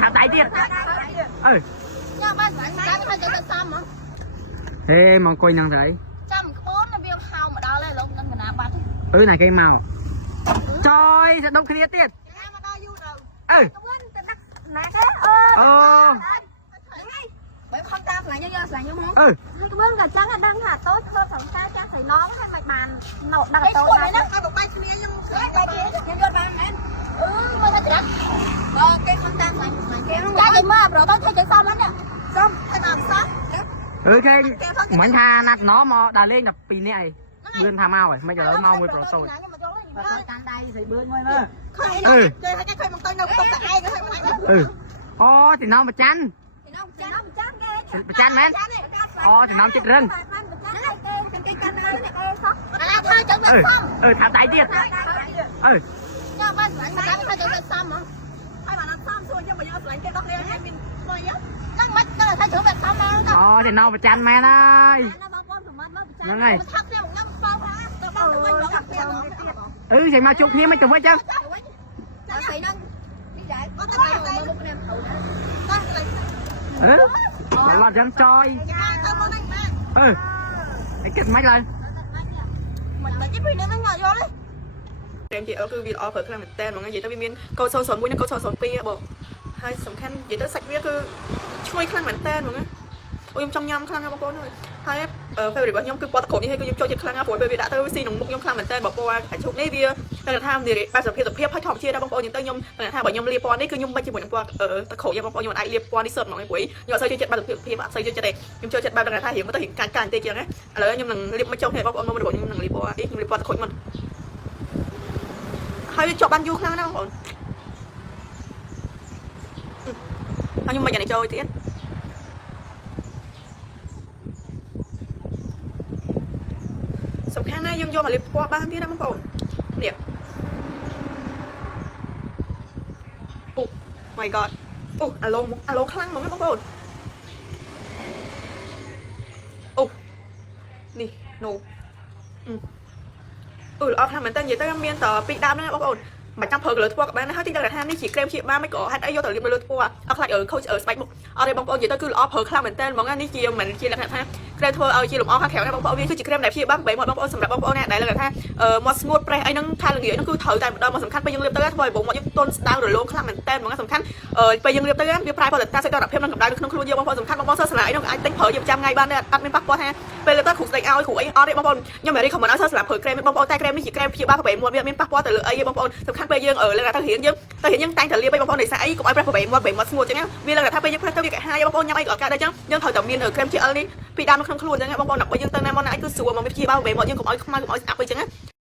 thả tay tiệt nha ba sẵn cái nó cho xăm hả thế mà coi năng thấy trăm cái bốn nó viêm hao mà đau lên luôn nên mình làm bắt này cái màu trời sẽ đông kia tiệt bởi không ta phải như sẵn như món cái bưng cả trắng là đang thả tốt hơn phòng ta chắc phải nó hay mạch bàn nọ đặt tốt này nó có bay kia nhưng bay kia nhưng vô bàn em mới thấy chắc cái không ta phải cái gì mà rồi tôi thấy chạy xong lắm nè xong cái nào xong cái mình thà nạt nó mà đà lên nhập pin này bươn thà mau rồi bây giờ mau 10 pro rồi thì nó mà chăn chăn men thì nó chết rừng thả tay tiệt nha ba sẵn cái nó cho xăm hả ai mà làm xăm xui chứ mà do sẵn cái đó lên hay mình coi á cắt mắt cái là thay chữ bạch xăm đó thì nó mà chăn men ơi nó này thì mà chụp hiếm mấy chụp hết chứ mà lo chân trôi cái kịch mấy lần em chị ở cứ việc offer ខ្លាំងមែនតើមកនិយាយទៅវាមានកោ01និងកោ02បងហើយសំខាន់និយាយទៅសាច់វាគឺឈ្ងុយខ្លាំងមែនតើហ្មងអូខ្ញុំចង់ញ៉ាំខ្លាំងណាស់បងប្អូនហើយ favorite របស់ខ្ញុំគឺពណ៌ទឹកក្រូចនេះហើយគឺខ្ញុំចូលចិត្តខ្លាំងណាស់ព្រោះពេលវាដាក់ទៅស៊ីក្នុងមុខខ្ញុំខ្លាំងមែនតើបើពណ៌អាឈុកនេះវាតែថានិយាយ80%ហើយធម្មជាតិដែរបងប្អូនអញ្ចឹងទៅខ្ញុំថាបើខ្ញុំលាបពណ៌នេះគឺខ្ញុំមិនជាមួយនឹងពណ៌ទឹកក្រូចបងប្អូនខ្ញុំអាចលាបពណ៌នេះសើបហ្មងព្រោះខ្ញុំអត់សូវចូលចិត្ត80%អត់សូវចូលចិត្តទេខ្ញុំចូលចិត្តបែបថារៀងទៅរៀងកាច់កាច់បន្តិចចឹងណាឥឡូវខ្ញុំនឹងលាបមកចុះនេះបងប្អូនមករបស់ខ្ញុំនឹងលាបពណ៌នេះខ្ញុំលាបពណ៌ទឹកក្រូចមកហើយវាជាប់បានយូរខ្លាំងណាស់បងប្អូនហើយខ្ញុំមិនយ៉ាងនេះចូលទៀតសំខាន់ណាស់យើងយកមកលាបពណ៌បានទៀតណាបងប្អូននេះអូ my god អូអាឡូខ្លាំងហ្មងណាបងប្អូនអូនេះ no ល្អខ្លាំងមែនតើនិយាយទៅមានតែពីរដើមហ្នឹងបងប្អូនមិនចាំប្រើកលឺថ្មក៏បានដែរហើយទីដល់ថានេះជាក្រែមជាបានមិនក៏ហេតុអីយកទៅលាបលើថ្មអត់ខ្លាចខូចស្បែកមុខអត់ទេបងប្អូននិយាយទៅគឺល្អប្រើខ្លាំងមែនតើហ្មងនេះជាមិនជាលក្ខណៈថាក្រែមធ្វើឲ្យជាលំអខាងក្រៅណាបងប្អូនវាគឺជាក្រែមដែលព្យាបាលបែបមកបងប្អូនសម្រាប់បងប្អូនណាដែលថាមកស្ងួតប្រេះអីហ្នឹងខាងល្ងាចហ្នឹងគឺត្រូវតែម្ដងមកសំខាន់ពេលយើងលាបទៅធ្វើឲ្យបងមកយើងទន់ស្ដៅរលោងខ្លាំងមែនតើហ្មងសំខាន់ពេលយើងលាបទៅវាប្រែផលិតតាសេតរភាពនឹងកម្ដៅនៅក្នុងខ្លួនយើងបងប្អូនសំខាន់បងប្អូនសិស្សសាលាអីហ្នឹងអាចទិញប្រើយើងចាំថ្ងៃបានដែរអត់មានប៉ះពាល់ថាពេលលើទៅគ្រូស្ដីឲ្យគ្រូអីអត់ទេបងប្អូនខ្ញុំមិនរីខមមិនឲ្យសិស្សសាលាប្រើក្រែមបងប្អូនតែក្រែមនេះជាក្រែមព្យាបាលប្រេះមាត់វាមានប៉ះពាល់ទៅលើអីបងប្អូនសំខាន់ពេលយើងលើកទៅរៀនយើងតែយើងតែងតែលាបឲ្យបងប្អូនដោយសារអីកុំឲ្យប្រេះប្រេះមាត់ស្ងួតអញ្ចឹងវាលើកថាពេលយើងប្រេះទៅវាកាហាយបងប្អូនញ៉ាំអីក៏អត់កើតដែរអញ្ចឹងយើងត្រូវតែមានក្រែម GL នេះពីដើមនៅក្នុងខ្លួនអញ្ចឹងបងប្អូនដើម្បីយើងទៅណាមកណាអីគឺស្រួលមកវាព្យាបាលប្រេះមាត់យើងកុំឲ្យខ្មៅកុំឲ្យស្អាប់អីអញ្ចឹងណា